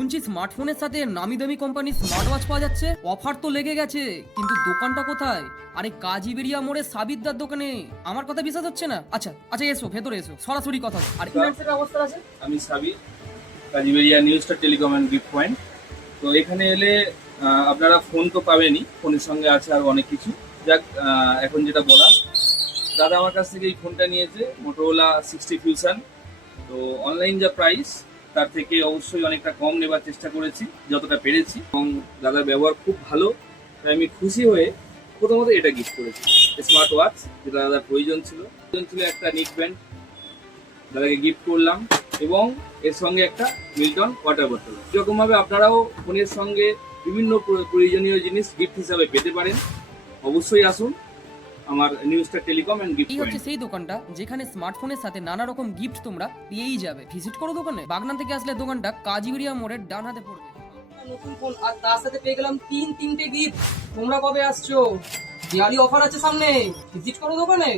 শুনছি স্মার্টফোনের সাথে নামি দামি কোম্পানির স্মার্ট ওয়াচ পাওয়া যাচ্ছে। অফার তো লেগে গেছে কিন্তু দোকানটা কোথায়? আরে কাজী বেরিয়া মোড়ে সাবিদ্দার দোকানে। আমার কথা বিশ্বাস হচ্ছে না? আচ্ছা আচ্ছা এসো ভেতরে এসো সরাসরি কথা। আর ফিনান্সের অবস্থা আছে? আমি সাবি কাজীবেরিয়া new star telecom and gift point তো এখানে এলে আপনারা ফোন তো পাবেনই ফোনের সঙ্গে আছে আর অনেক কিছু। যাক এখন যেটা বলা দাদা আমার কাছ থেকে এই ফোনটা নিয়েছে মোটোরোলা সিক্সটি ফিউশন তো অনলাইন যা প্রাইস তার থেকে অবশ্যই অনেকটা কম নেবার চেষ্টা করেছি, যতটা পেরেছি। এবং দাদার ব্যবহার খুব ভালো, তাই আমি খুশি হয়ে প্রথমত এটা গিফট করেছি। স্মার্ট ওয়াচ যেটা দাদার প্রয়োজন ছিল। প্রয়োজন ছিল একটা নিক ব্যান্ড দাদাকে গিফট করলাম এবং এর সঙ্গে একটা মিল্টন ওয়াটার বোতল এরকম ভাবে আপনারাও ফোনের সঙ্গে বিভিন্ন প্র- প্রয়োজনীয় জিনিস গিফট হিসাবে পেতে পারেন। অবশ্যই আসুন। আমার new star telecom and gift এই হচ্ছে সেই দোকানটা যেখানে স্মার্টফোনের সাথে নানা রকম গিফট তোমরা পেয়েই যাবে। ভিজিট করো দোকানে বাগনান থেকে আসলে দোকানটা কাজীবেরিয়া মোড়ের ডান হাতে পড়বে। নতুন ফোন আর তার সাথে পেয়ে গেলাম তিন তিনটে গিফট তোমরা কবে আসছো? দিওয়ালি অফার আছে সামনে ভিজিট করো দোকানে।